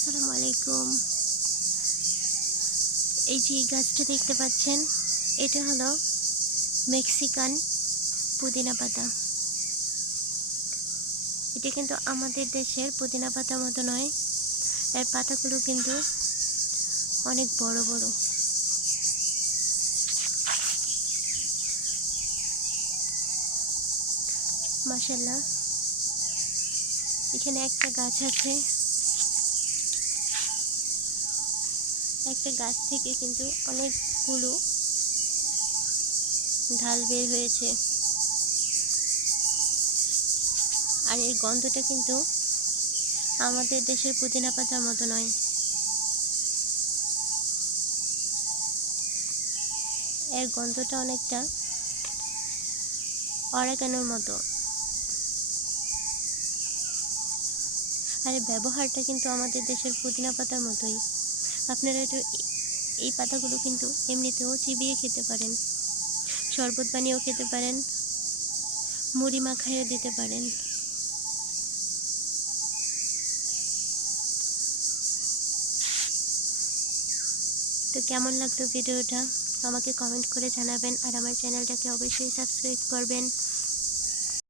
আসসালামু আলাইকুম। এই যে গাছটা দেখতে পাচ্ছেন, এটা হলো মেক্সিকান পুদিনা পাতা। এটা কিন্তু আমাদের দেশের পুদিনা পাতার মতো নয়। এর পাতাগুলো কিন্তু অনেক বড় বড়। মাশাআল্লাহ, এখানে একটা গাছ আছে। একটা গাছ থেকে কিন্তু অনেকগুলো ঢাল বের হয়েছে। আর এর গন্ধটা কিন্তু আমাদের দেশের পুদিনা পাতার মতো নয়। এর গন্ধটা অনেকটা অরেগানোর মতো। আর এর ব্যবহারটা কিন্তু আমাদের দেশের পুদিনা পাতার মতোই। আপনারা একটু এই পাতাগুলো কিন্তু এমনিতেও চিবিয়ে খেতে পারেন, শরবত বানিয়েও খেতে পারেন, মুড়ি মাখাইও দিতে পারেন। তো কেমন লাগলো ভিডিওটা আমাকে কমেন্ট করে জানাবেন, আর আমার চ্যানেলটাকে অবশ্যই সাবস্ক্রাইব করবেন।